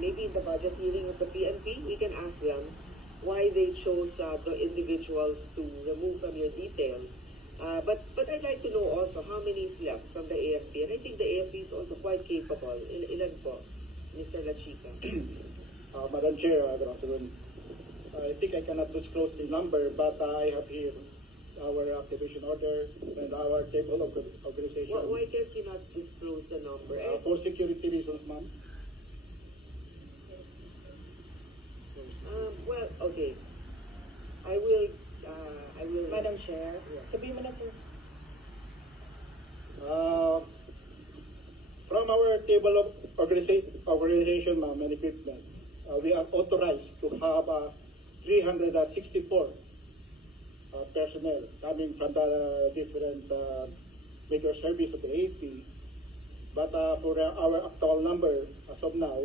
maybe in the budget hearing of the PNP, we can ask them why they chose the individuals to remove from your detail. But I'd like to know also how many is left from the AFP. And I think the AFP is also quite capable. Ilan po, Mr. La Chica? Madam Chair, good afternoon. I think I cannot disclose the number, but I have here our activation order and our table of organization. Why can't you not disclose the number? For security reasons, ma'am. Well, okay. I will. Madam Chair, Yeah. sabihin mo na sir. From our table of organization, ma'am, and equipment, we are authorized to have 364 personnel coming from the different major service of the AP. But for our actual number as of now,